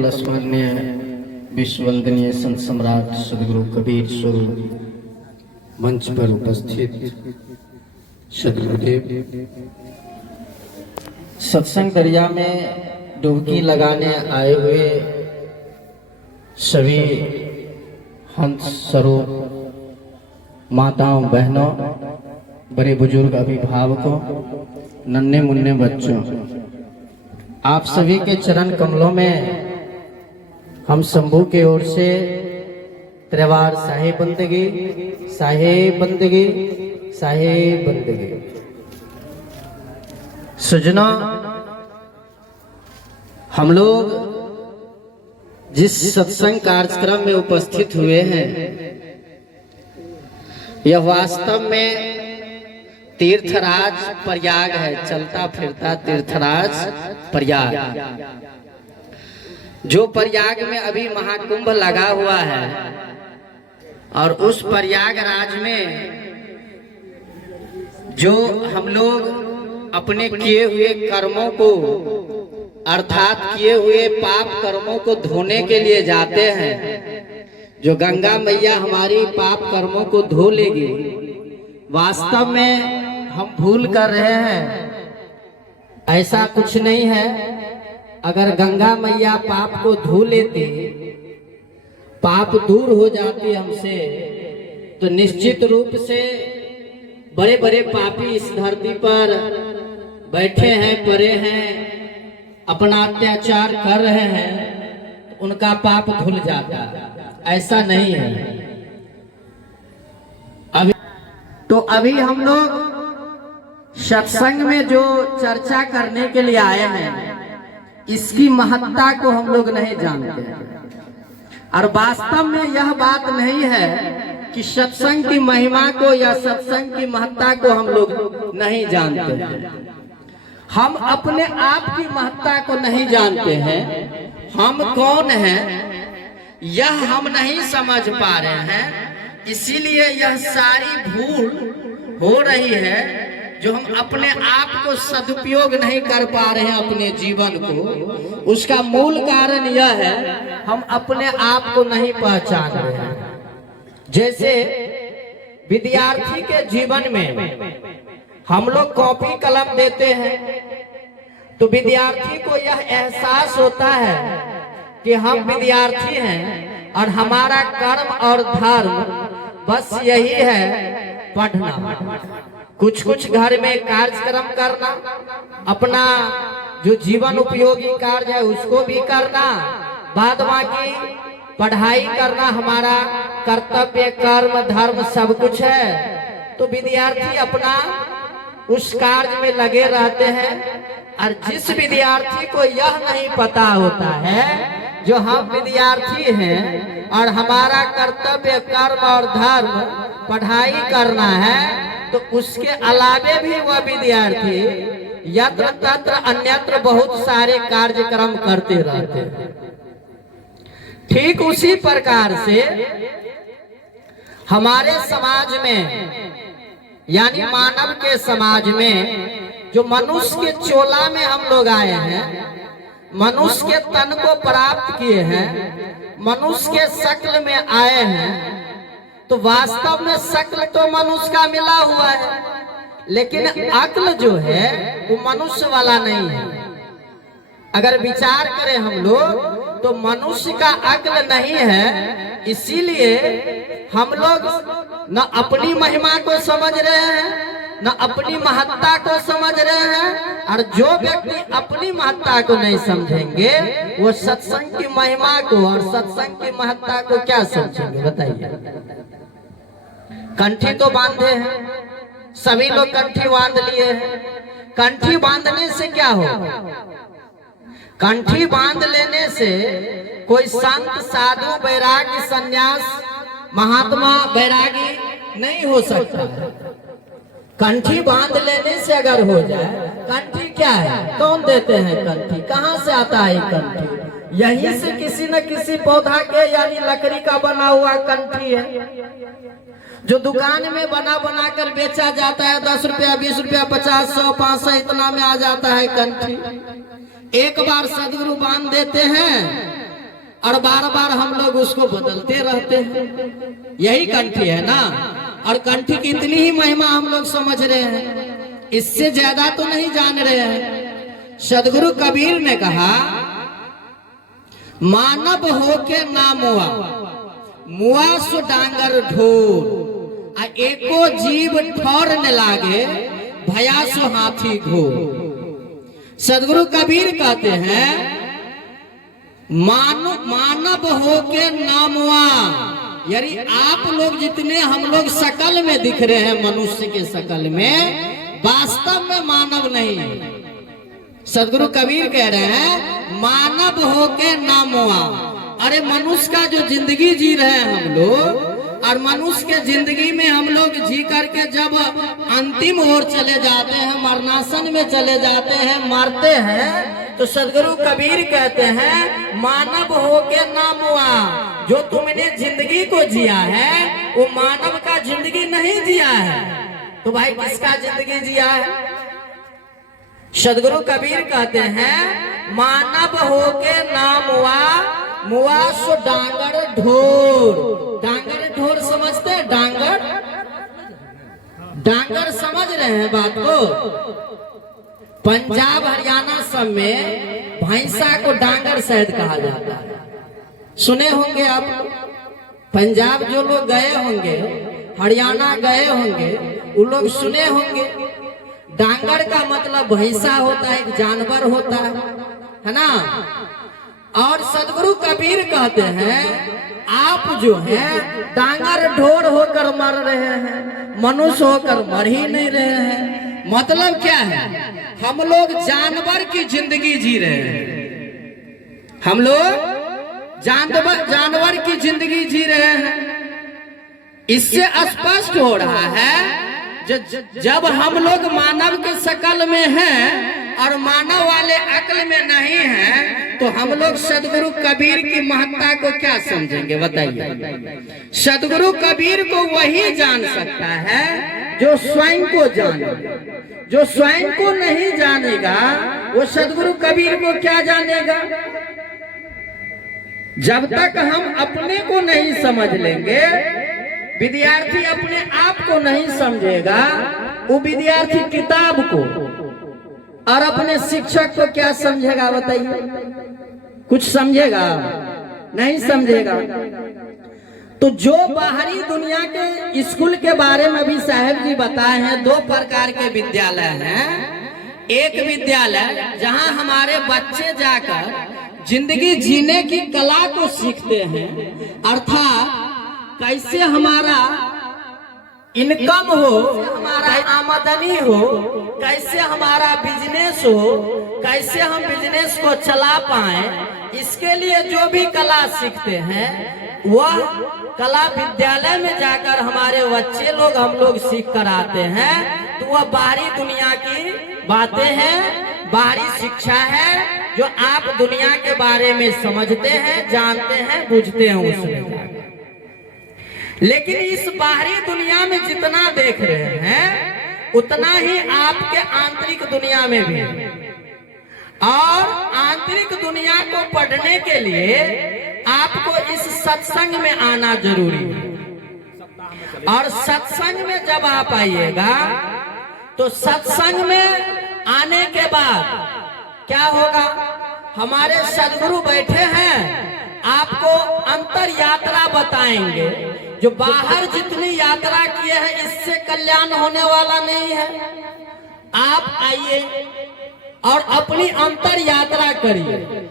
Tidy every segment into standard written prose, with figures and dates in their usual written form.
परम स्मरणीय विश्व वंदनीय संत सम्राट सदगुरु कबीर स्वरूप मंच पर उपस्थित सदगुरुदेव, सत्संग दरिया में डुबकी लगाने आए हुए सभी हंस स्वरूप माताओं, बहनों, बड़े बुजुर्ग, अभिभावकों, नन्हे मुन्ने बच्चों, आप सभी के चरण कमलों में हम शंभू के ओर से त्रिवार साहिब बंदगी, साहिब बंदगी, साहिब बंदगी। सजना, हम लोग जिस सत्संग कार्यक्रम में उपस्थित हुए हैं, यह वास्तव में तीर्थराज प्रयाग है, चलता फिरता तीर्थराज प्रयाग, जो प्रयाग में अभी महाकुंभ लगा हुआ है। और उस प्रयागराज में जो हम लोग अपने किए हुए कर्मों को, अर्थात किए हुए पाप कर्मों को धोने के लिए जाते हैं, जो गंगा मैया हमारी पाप कर्मों को धो लेगी, वास्तव में हम भूल कर रहे हैं। ऐसा कुछ नहीं है। अगर गंगा मैया पाप को धो लेती, पाप दूर हो जाती हमसे, तो निश्चित रूप से बड़े बड़े पापी इस धरती पर बैठे हैं, पड़े हैं, अपना अत्याचार कर रहे हैं, तो उनका पाप धुल जाता। ऐसा नहीं है। अभी हम लोग सत्संग में जो चर्चा करने के लिए आए हैं, इसकी महत्ता को हम लोग नहीं जानते हैं। और वास्तव में यह बात नहीं है कि सत्संग की महिमा को या सत्संग की महत्ता को हम लोग नहीं जानते हैं। हम अपने आप की महत्ता को नहीं जानते हैं। हम कौन हैं, यह हम नहीं समझ पा रहे हैं। इसीलिए यह सारी भूल हो रही है, जो हम अपने आप को सदुपयोग नहीं कर पा रहे हैं अपने जीवन को। उसका मूल कारण यह है, हम अपने आप को नहीं पहचान रहे हैं। जैसे विद्यार्थी के जीवन में हम लोग कॉपी कलम देते हैं, तो विद्यार्थी को यह एहसास होता है कि हम विद्यार्थी हैं और हमारा कर्म और धर्म बस यही है, पढ़ना, कुछ कुछ घर में कार्यक्रम करना, अपना जो जीवन उपयोगी कार्य है उसको भी करना, बाद बाकी पढ़ाई करना हमारा कर्तव्य, कर्म, धर्म सब कुछ है। तो विद्यार्थी अपना उस कार्य में लगे रहते हैं। और जिस विद्यार्थी को यह नहीं पता होता है जो हम विद्यार्थी हैं और हमारा कर्तव्य, कर्म और धर्म पढ़ाई करना है, तो उसके अलावे भी वह विद्यार्थी यत्र तत्र अन्यत्र बहुत सारे कार्यक्रम करते रहते हैं। ठीक उसी प्रकार से हमारे समाज में, यानी मानव के समाज में, जो मनुष्य के चोला में हम लोग आए हैं, मनुष्य के तन को प्राप्त किए हैं, मनुष्य के शक्ल में आए हैं, तो वास्तव में शक्ल तो मनुष्य का मिला हुआ है, लेकिन अक्ल जो है वो मनुष्य वाला नहीं है। अगर विचार करें हम लोग, तो मनुष्य का अक्ल नहीं है। इसीलिए हम लोग न अपनी महिमा को समझ रहे हैं, न अपनी महत्ता को समझ रहे हैं। और जो व्यक्ति अपनी महत्ता को नहीं समझेंगे, वो सत्संग की महिमा को और सत्संग की महत्ता को क्या समझेंगे, बताइए। कंठी तो बांधे हैं, सभी लोग कंठी बांध लिए हैं। कंठी बांधने से क्या होगा? कंठी बांध लेने से कोई संत, साधु, बैरागी, सन्यास, महात्मा, बैरागी नहीं हो सकता। कंठी बांध लेने से अगर हो जाए, कंठी क्या है, कौन देते हैं कंठी, कहाँ से आता है कंठी? यहीं से किसी न किसी पौधा के यानी लकड़ी का बना हुआ कंठी है, जो दुकान में बना बना कर बेचा जाता है। 10 रुपया, 20 रुपया, 50, 100, 500 इतना में आ जाता है कंठी। एक बार सदगुरु बांध देते हैं और बार बार हम लोग उसको बदलते रहते हैं। यही कंठी है ना, और कंठी की इतनी ही महिमा हम लोग समझ रहे हैं, इससे ज्यादा तो नहीं जान रहे हैं। सदगुरु कबीर ने कहा, मानव हो के ना मुआ, मुआ सो डांगर ढोर, आ एको जीव ठौर न लागे, भया सो हाथी घोर। सदगुरु कबीर कहते हैं, मानव हो के नामुआ, यानी आप लोग जितने हम लोग शकल में दिख रहे हैं, मनुष्य के शकल में, वास्तव में मानव नहीं है। सदगुरु कबीर कह रहे हैं, मानव हो के नामुआ। अरे मनुष्य का जो जिंदगी जी रहे हैं हम लोग, और मनुष्य के जिंदगी में हम लोग जी करके जब अंतिम ओर चले जाते हैं, मरणासन में चले जाते हैं, मरते हैं, तो सदगुरु कबीर कहते हैं, मानव हो के ना मुआ। जो तुमने जिंदगी को जिया है वो मानव का जिंदगी नहीं जिया है, तो भाई किसका जिंदगी जिया है? सदगुरु कबीर कहते हैं, मानव हो के ना मुआ, मुआ सो डांगर ढोर। डांगर ढोर समझते हैं? डांगर डांगर समझ रहे हैं बात को? पंजाब हरियाणा सब में भैंसा को डांगर शायद कहा जाता है, सुने होंगे आप। पंजाब जो लोग गए होंगे, हरियाणा गए होंगे, वो लोग सुने होंगे। डांगर का मतलब भैंसा होता है, एक जानवर होता है ना। और सदगुरु कबीर कहते हैं, आप जो है डांगर ढोर होकर मर रहे हैं, मनुष्य होकर मर ही नहीं रहे हैं। मतलब क्या है? हम लोग जानवर की जिंदगी जी रहे हैं, हम लोग जानवर की जिंदगी जी रहे हैं। इससे स्पष्ट हो रहा है, जब हम लोग मानव के शकल में हैं और मानव वाले अक्ल में नहीं हैं, तो हम लोग सदगुरु कबीर की महत्ता को क्या समझेंगे बताइए? सदगुरु कबीर को वही जान सकता है जो स्वयं को जाने। जो स्वयं को नहीं जानेगा वो सदगुरु कबीर को क्या जानेगा? जब तक हम अपने को नहीं समझ लेंगे, विद्यार्थी अपने आप को नहीं समझेगा, वो विद्यार्थी किताब को और अपने शिक्षक को क्या समझेगा बताइए? कुछ समझेगा? नहीं समझेगा। तो जो बाहरी दुनिया के स्कूल के बारे में भी साहब जी बताए हैं, दो प्रकार के विद्यालय हैं। एक विद्यालय जहां हमारे बच्चे जाकर जिंदगी जीने की कला को सीखते हैं, अर्थात कैसे हमारा इनकम हो, हमारा आमदनी हो, कैसे हमारा बिजनेस हो, कैसे हम बिजनेस को चला पाए, इसके लिए जो भी कला सीखते हैं वह कला विद्यालय में जाकर हमारे बच्चे लोग हम लोग सीख कर आते हैं। तो वह बाहरी दुनिया की बातें हैं, बाहरी शिक्षा है, जो आप दुनिया के बारे में समझते हैं, जानते हैं, बुझते हैं उसमें। लेकिन इस बाहरी दुनिया में जितना देख रहे हैं उतना ही आपके आंतरिक दुनिया में भी है। और आंतरिक दुनिया को पढ़ने के लिए आपको इस सत्संग में आना जरूरी है। और सत्संग में जब आप आइएगा तो सत्संग में आने के बाद क्या होगा? हमारे सदगुरु बैठे हैं, आपको अंतर यात्रा बताएंगे। जो बाहर जितनी यात्रा किए हैं इससे कल्याण होने वाला नहीं है। आप आइए और अपनी अंतर यात्रा करिए।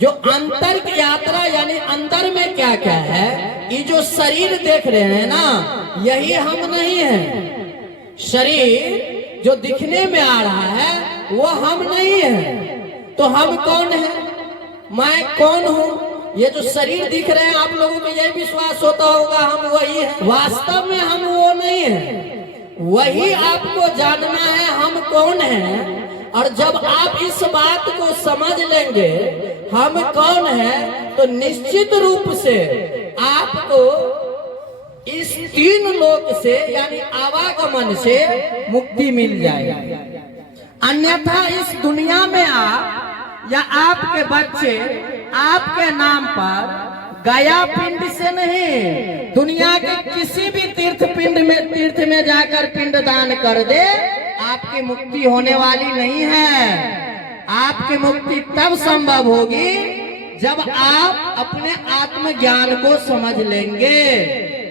जो अंतर की यात्रा यानी अंदर में क्या क्या है, ये जो शरीर देख रहे हैं ना, यही हम नहीं है। शरीर जो दिखने में आ रहा है वो हम नहीं है। तो हम कौन है? मैं कौन हूँ? ये जो शरीर दिख रहे हैं आप लोगों को यही विश्वास होता होगा हम वही है। वास्तव में हम वो नहीं है। वही आपको जानना है हम कौन है। और जब आप इस बात को समझ लेंगे हम कौन है, तो निश्चित रूप से आपको इस तीन लोक से यानी आवागमन से मुक्ति मिल जाएगी। अन्यथा इस दुनिया में आप या आपके बच्चे आपके नाम पर गया पिंड से नहीं, दुनिया के किसी भी तीर्थ में जाकर पिंड दान कर दे, आपकी मुक्ति होने वाली नहीं है। आपकी मुक्ति तब संभव होगी जब आप अपने आत्मज्ञान को समझ लेंगे।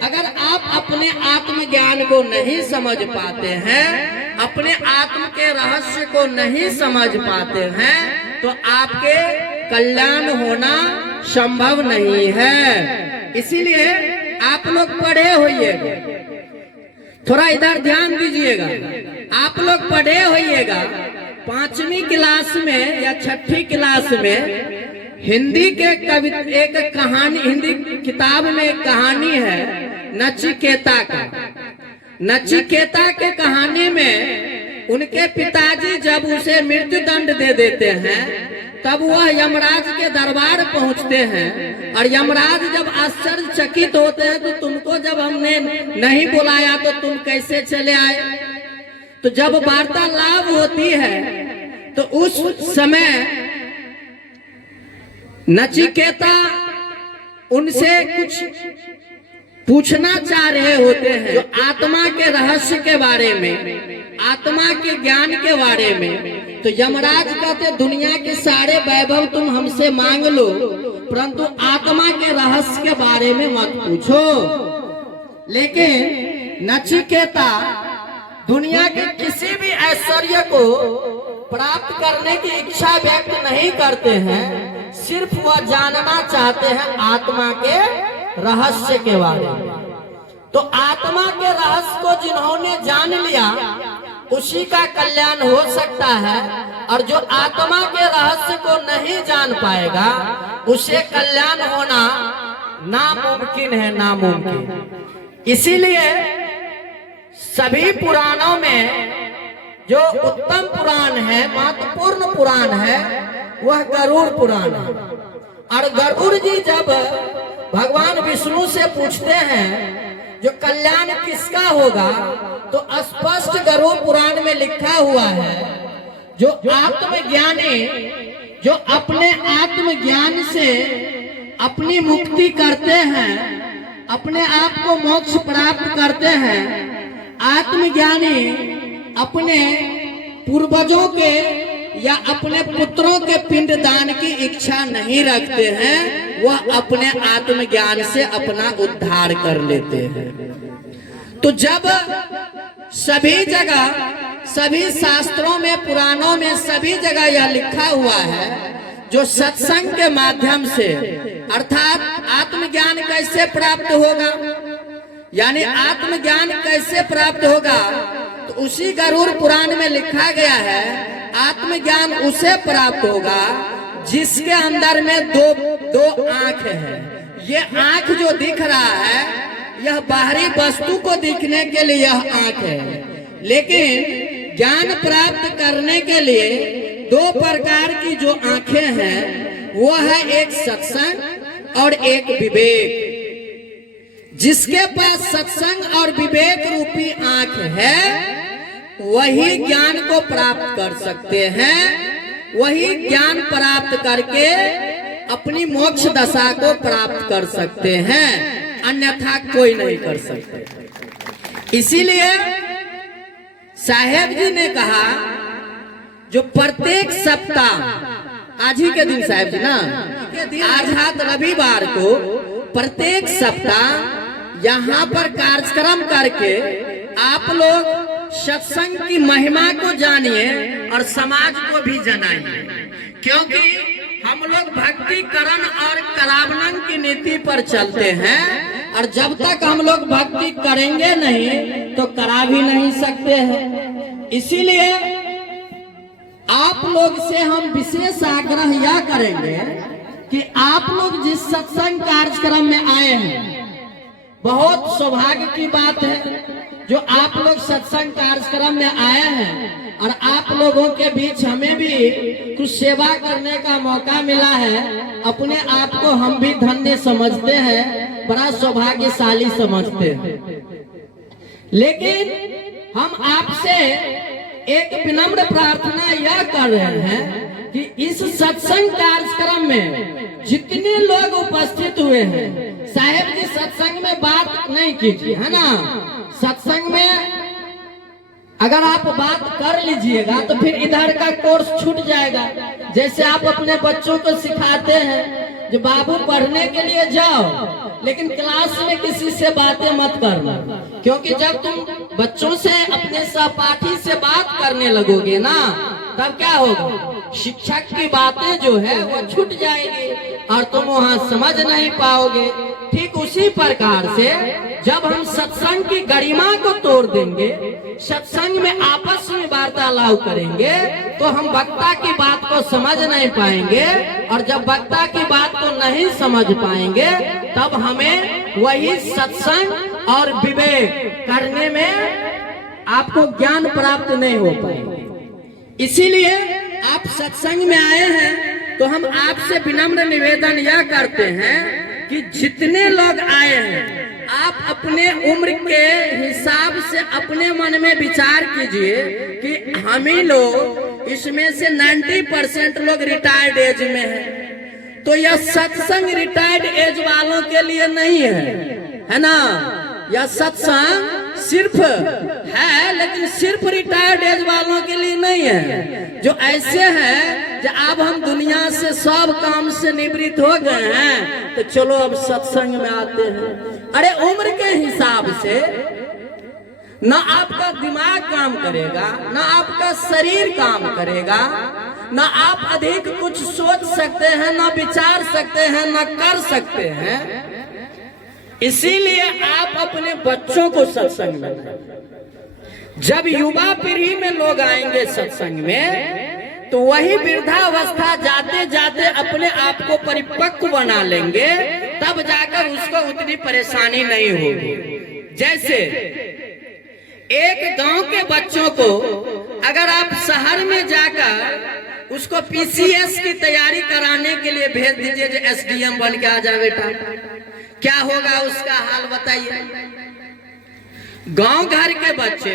अगर आप अपने आत्मज्ञान को नहीं समझ पाते हैं, अपने आत्म के रहस्य को नहीं समझ पाते हैं, तो आपके कल्याण होना संभव नहीं है। इसीलिए आप लोग पढ़े होइएगा, थोड़ा इधर ध्यान दीजिएगा। आप लोग पढ़े होइएगा, 5वीं क्लास में या 6ठी क्लास में हिंदी के एक कहानी, हिंदी किताब में एक कहानी है नचिकेता का। नचिकेता के कहानी में उनके पिताजी जब उसे मृत्यु दंड दे देते हैं, तब वह यमराज के दरबार पहुंचते हैं, और यमराज जब आश्चर्यचकित होते हैं, तो तुमको जब हमने नहीं बुलाया तो तुम कैसे चले आए। तो जब वार्तालाप होती है तो उस समय नचिकेता उनसे कुछ पूछना चाह रहे होते हैं, जो आत्मा के रहस्य के बारे में, आत्मा के ज्ञान के बारे में। तो यमराज कहते दुनिया के सारे वैभव तुम हमसे मांग लो, परंतु आत्मा के रहस्य के बारे में मत पूछो। लेकिन नचिकेता दुनिया के किसी भी ऐश्वर्य को प्राप्त करने की इच्छा व्यक्त नहीं करते हैं, सिर्फ वह जानना चाहते हैं आत्मा के रहस्य के बारे में। तो आत्मा के रहस्य को जिन्होंने जान लिया, उसी का कल्याण हो सकता है, और जो आत्मा के रहस्य को नहीं जान पाएगा, उसे कल्याण होना नामुमकिन है, नामुमकिन। इसीलिए सभी पुराणों में जो उत्तम पुराण है, महत्वपूर्ण पुराण है, वह गरुड़ पुराण है। और गरुड़ जी जब भगवान विष्णु से पूछते हैं जो कल्याण किसका होगा, तो स्पष्ट गरुड़ पुराण में लिखा हुआ है, जो आत्मज्ञानी, जो अपने आत्मज्ञान से अपनी मुक्ति करते हैं, अपने आप को मोक्ष प्राप्त करते हैं, आत्मज्ञानी अपने पूर्वजों के या अपने पुत्रों के पिंड दान की इच्छा नहीं रखते हैं, वह अपने आत्मज्ञान से अपना उद्धार कर लेते हैं। तो जब सभी जगह, सभी शास्त्रों में, पुराणों में सभी जगह यह लिखा हुआ है, जो सत्संग के माध्यम से, अर्थात आत्मज्ञान कैसे प्राप्त होगा, यानी आत्मज्ञान कैसे प्राप्त होगा, तो उसी गरुड़ पुराण में लिखा गया है, आत्मज्ञान उसे प्राप्त होगा जिसके अंदर में दो आंख है। ये आंख जो दिख रहा है, यह बाहरी वस्तु को दिखने के लिए यह आंख है, लेकिन ज्ञान प्राप्त करने के लिए 2 प्रकार की जो आंखें हैं, वो है एक सत्संग और एक विवेक। जिसके पास सत्संग और विवेक रूपी आंख है, वही ज्ञान को प्राप्त कर सकते हैं, वही ज्ञान प्राप्त करके अपनी मोक्ष दशा को प्राप्त कर सकते हैं, अन्यथा कोई नहीं कर सकते। इसीलिए साहेब जी ने कहा, जो प्रत्येक सप्ताह, आज ही के दिन साहेब जी ना, अर्थात रविवार को प्रत्येक सप्ताह यहाँ पर कार्यक्रम करके आप लोग सत्संग की महिमा को जानिए और समाज को भी जनाइए, क्योंकि हम लोग भक्ति करण और करावनन की नीति पर चलते हैं, और जब तक हम लोग भक्ति करेंगे नहीं तो करा भी नहीं सकते हैं। इसीलिए आप लोग से हम विशेष आग्रह यह करेंगे कि आप लोग जिस सत्संग कार्यक्रम में आए हैं, बहुत सौभाग्य की बात है जो आप लोग सत्संग कार्यक्रम में आए हैं, और आप लोगों के बीच हमें भी कुछ सेवा करने का मौका मिला है। अपने आप को हम भी धन्य समझते हैं, बड़ा सौभाग्यशाली समझते हैं। लेकिन हम आपसे एक विनम्र प्रार्थना यह कर रहे हैं कि इस सत्संग कार्यक्रम में जितने लोग उपस्थित हुए हैं, साहेब जी सत्संग में बात नहीं कीजिए, है ना। सत्संग में अगर आप बात कर लीजिएगा तो फिर इधर का कोर्स छूट जाएगा। जैसे आप अपने बच्चों को सिखाते हैं जो बाबू पढ़ने के लिए जाओ, लेकिन क्लास में किसी से बातें मत करना, क्योंकि जब तुम बच्चों से अपने सहपाठी से बात करने लगोगे ना, तब क्या होगा, शिक्षक की बातें जो है वो छूट जाएगी और तुम वहाँ समझ नहीं पाओगे। ठीक उसी प्रकार से जब हम सत्संग की गरिमा को तोड़ देंगे, सत्संग में आपस में वार्तालाप करेंगे, तो हम वक्ता की बात को समझ नहीं पाएंगे, और जब वक्ता की बात को नहीं समझ पाएंगे तब हमें वही सत्संग और विवेक करने में आपको ज्ञान प्राप्त नहीं हो पाएगा। इसीलिए आप सत्संग में आए हैं तो हम आपसे विनम्र निवेदन यह करते हैं कि जितने लोग आए हैं, आप अपने उम्र के हिसाब से अपने मन में विचार कीजिए कि हम ही लोग इसमें से 90% लोग रिटायर्ड एज में हैं, तो यह सत्संग रिटायर्ड एज वालों के लिए नहीं है ना। यह सत्संग सिर्फ है, लेकिन सिर्फ रिटायर्ड एज वालों के लिए नहीं है। जो ऐसे हैं जो अब हम दुनिया से सब काम से निवृत्त हो गए हैं, तो चलो अब सत्संग में आते हैं। अरे उम्र के हिसाब से न आपका दिमाग काम करेगा, न आपका शरीर काम करेगा, न आप अधिक कुछ सोच सकते हैं, न विचार सकते हैं, न कर सकते हैं। इसीलिए आप अपने बच्चों को सत्संग में लाएं। जब युवा पीढ़ी में लोग आएंगे सत्संग में, तो वही वृद्धावस्था जाते जाते अपने आप को परिपक्व बना लेंगे, तब जाकर उसको उतनी परेशानी नहीं होगी। जैसे एक गांव के बच्चों को अगर आप शहर में जाकर उसको पीसीएस की तैयारी कराने के लिए भेज दीजिए, जो एसडीएम बन के आ जाए बेटा, क्या होगा उसका हाल बताइए। गांव घर के बच्चे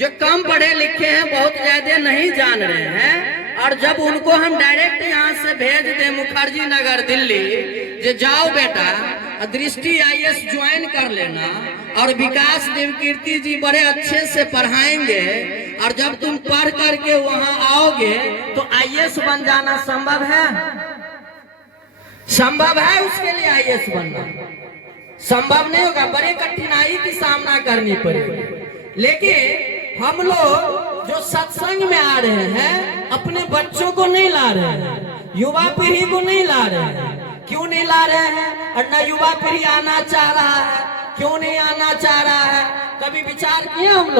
जो कम पढ़े लिखे हैं, बहुत ज्यादा नहीं जान रहे हैं, और जब उनको हम डायरेक्ट यहाँ से भेज दें मुखर्जी नगर दिल्ली, जो जाओ बेटा दृष्टि आईएएस ज्वाइन कर लेना, और विकास देवकीर्ति जी बड़े अच्छे से पढ़ाएंगे, और जब तुम पढ़ करके वहाँ आओगे तो आईएएस बन जाना संभव है? संभव है उसके लिए आईएएस बनना? संभव नहीं होगा, बड़ी कठिनाई की सामना करनी पड़ेगी। लेकिन हम लोग जो सत्संग में आ रहे हैं, अपने बच्चों को नहीं ला रहे हैं, युवा पीढ़ी को नहीं ला रहे हैं। क्यों नहीं ला रहे हैं? और न युवा पीढ़ी आना चाह रहा है, क्यों नहीं आना चाह रहा है? कभी विचार किए हम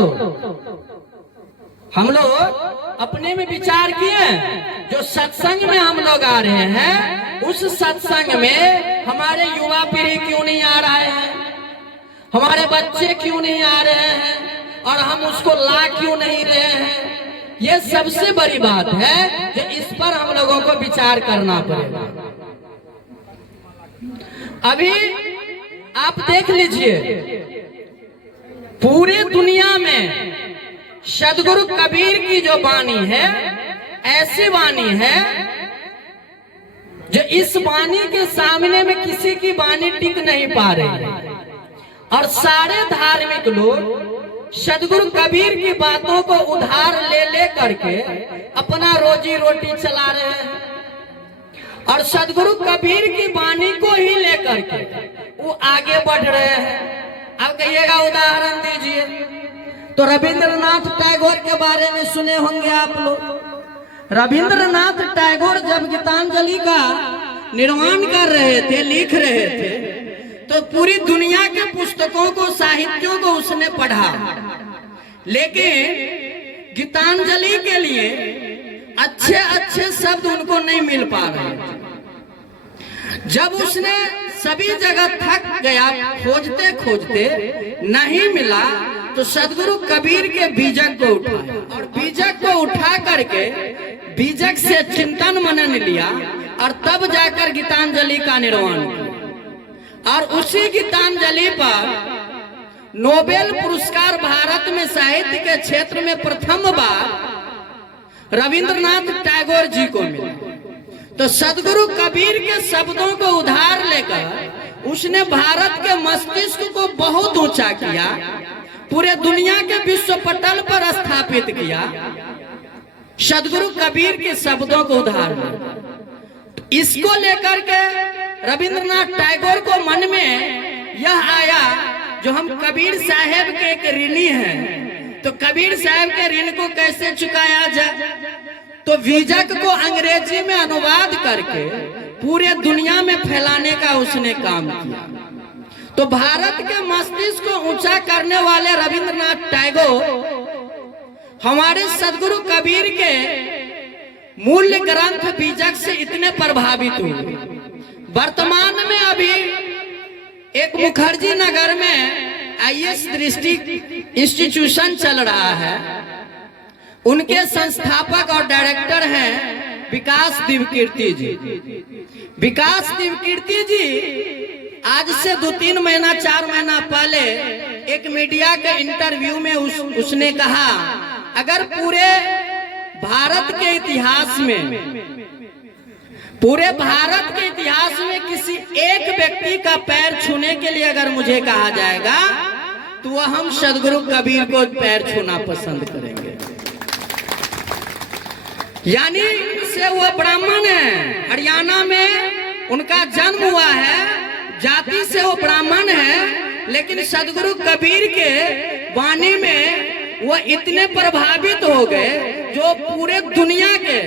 लोग अपने में विचार किए? जो सत्संग में हम लोग आ रहे हैं, उस सत्संग में हमारे युवा पीढ़ी क्यों नहीं आ रहे हैं, हमारे बच्चे क्यों नहीं आ रहे हैं, और हम उसको ला क्यों नहीं रहे हैं? ये सबसे बड़ी बात है जो इस पर हम लोगों को विचार करना पड़ेगा। अभी आप देख लीजिए, पूरे दुनिया में सदगुरु कबीर की जो वाणी है, ऐसी वाणी है जो इस वाणी के सामने में किसी की वाणी टिक नहीं पा रही है। और सारे धार्मिक लोग सदगुरु कबीर की बातों को उधार ले करके अपना रोजी रोटी चला रहे हैं, और सदगुरु कबीर की वाणी को ही लेकर के वो आगे बढ़ रहे हैं। अब कहिएगा उदाहरण दीजिए, तो रविंद्रनाथ टैगोर के बारे में सुने होंगे आप लोग। रविंद्रनाथ टैगोर जब गीतांजलि का निर्माण कर रहे थे, लिख रहे थे, तो पूरी दुनिया के पुस्तकों को, साहित्यों को उसने पढ़ा, लेकिन गीतांजलि के लिए अच्छे अच्छे शब्द उनको नहीं मिल पा रहे। जब उसने सभी जगह थक गया, खोजते खोजते नहीं मिला, तो सदगुरु कबीर के बीजक को उठाया, और बीजक को उठा करके बीजक से चिंतन मनन लिया, और तब जाकर गीतांजलि का निर्माण किया। और उसी गीतांजलि पर नोबेल पुरस्कार भारत में साहित्य के क्षेत्र में प्रथम बार रविंद्रनाथ टैगोर जी को मिला। तो सदगुरु कबीर के शब्दों को उधार लेकर उसने भारत के मस्तिष्क को बहुत ऊंचा किया, पूरे दुनिया के विश्व पटल पर स्थापित किया। सदगुरु कबीर के शब्दों को उधार लेकर इसको लेकर के रविंद्रनाथ टैगोर को मन में यह आया, जो हम कबीर साहब के एक ऋणी हैं, तो कबीर साहब के ऋण को कैसे चुकाया जाए। तो विजक को अंग्रेजी में अनुवाद करके पूरे दुनिया में फैलाने का उसने काम किया। तो भारत के मस्तिष्क को ऊंचा करने वाले रविंद्रनाथ टैगोर हमारे सदगुरु कबीर के मूल्य ग्रंथ बीजक से इतने प्रभावित हुए। वर्तमान में अभी एक मुखर्जी नगर में आईएएस दृष्टि इंस्टीट्यूशन चल रहा है। उनके संस्थापक और डायरेक्टर हैं विकास दिव्यकीर्ति जी। विकास दिव्यकीर्ति जी आज से 2-3 महीना 4 महीना पहले एक मीडिया के इंटरव्यू में उसने कहा, अगर पूरे भारत के इतिहास में किसी एक व्यक्ति का पैर छूने के लिए अगर मुझे कहा जाएगा तो वह हम सदगुरु कबीर को पैर छूना पसंद करेंगे। यानी से वो ब्राह्मण है, हरियाणा में उनका जन्म हुआ है, जाति से वो ब्राह्मण है, लेकिन सदगुरु कबीर के वाणी में वो इतने प्रभावित हो गए जो पूरे दुनिया के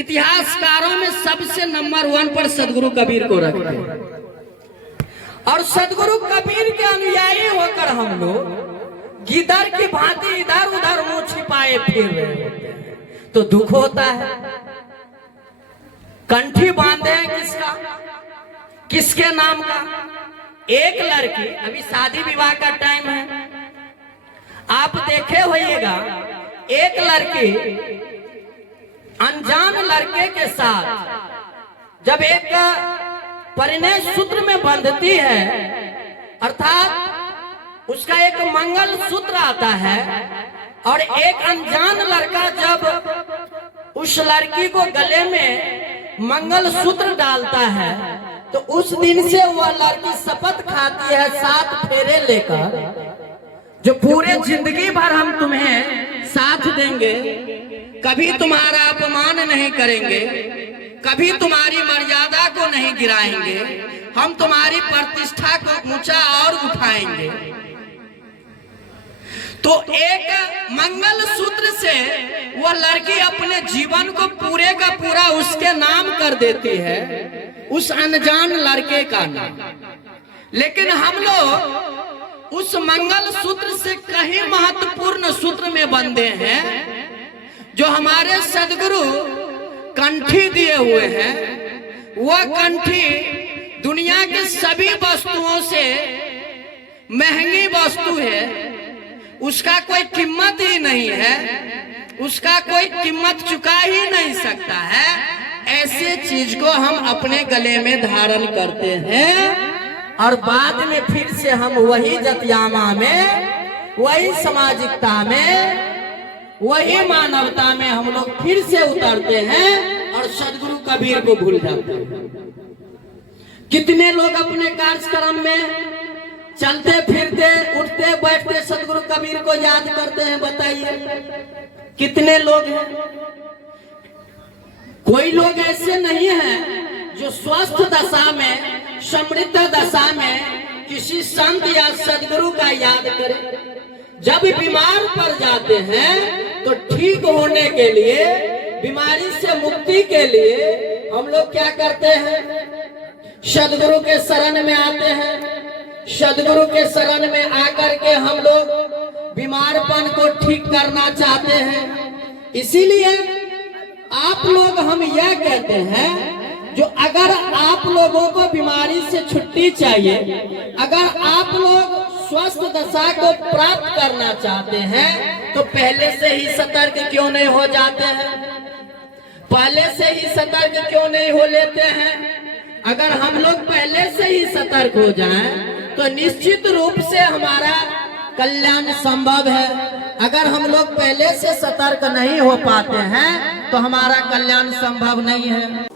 इतिहासकारों में सबसे नंबर 1 पर सदगुरु कबीर को रखते हैं। और सदगुरु कबीर के अनुयायी होकर हम लोग गिदर की भांति इधर उधर मुंह छिपाए फिर रहे होते हैं तो दुख होता है। कंठी बांधे हैं किसका, किसके नाम का। एक लड़की, अभी शादी विवाह का टाइम है, आप देखे होइएगा, एक लड़की अनजान लड़के के साथ जब एक परिणय सूत्र में बंधती है, अर्थात उसका एक मंगल सूत्र आता है, और एक अनजान लड़का जब उस लड़की को गले में मंगल सूत्र डालता है तो उस दिन से वह लड़की शपथ खाती है 7 फेरे लेकर, जो पूरे जिंदगी भर हम तुम्हें साथ देंगे, कभी तुम्हारा अपमान नहीं करेंगे, कभी तुम्हारी मर्यादा को नहीं गिराएंगे, हम तुम्हारी प्रतिष्ठा को ऊंचा और उठाएंगे। तो एक मंगल सूत्र से वह लड़की अपने जीवन को पूरे का पूरा उसके नाम कर देती है, उस अनजान लड़के का नाम। लेकिन हम लोग उस मंगल सूत्र से कहीं महत्वपूर्ण सूत्र में बंधे हैं, जो हमारे सदगुरु कंठी दिए हुए हैं। वह कंठी दुनिया के सभी वस्तुओं से महंगी वस्तु है, उसका कोई कीमत ही नहीं है, उसका कोई कीमत चुका ही नहीं सकता है। ऐसे चीज को हम अपने गले में धारण करते हैं और बाद में फिर से हम वही जतियामा में, वही सामाजिकता में, वही मानवता में हम लोग फिर से उतरते हैं और सदगुरु कबीर को भूल जाते हैं। कितने लोग अपने कार्यक्रम में चलते फिरते उठते बैठते सदगुरु कबीर को याद करते हैं, बताइए कितने लोग हैं। कोई लोग ऐसे नहीं हैं जो स्वस्थ दशा में, समृद्ध दशा में किसी संत या सदगुरु का याद करें। जब बीमार पड़ जाते हैं तो ठीक होने के लिए, बीमारी से मुक्ति के लिए हम लोग क्या करते हैं, सदगुरु के शरण में आते हैं। सदगुरु के शरण में आकर के हम लोग बीमारपन को ठीक करना चाहते हैं। इसीलिए आप लोग हम यह कहते हैं, जो अगर आप लोगों को बीमारी से छुट्टी चाहिए, अगर आप लोग स्वस्थ दशा को प्राप्त करना चाहते हैं, तो पहले से ही सतर्क क्यों नहीं हो जाते हैं, पहले से ही सतर्क क्यों नहीं हो लेते हैं। अगर हम लोग पहले से ही सतर्क हो जाएं तो निश्चित रूप से हमारा कल्याण संभव है। अगर हम लोग पहले से सतर्क नहीं हो पाते हैं तो हमारा कल्याण संभव नहीं है।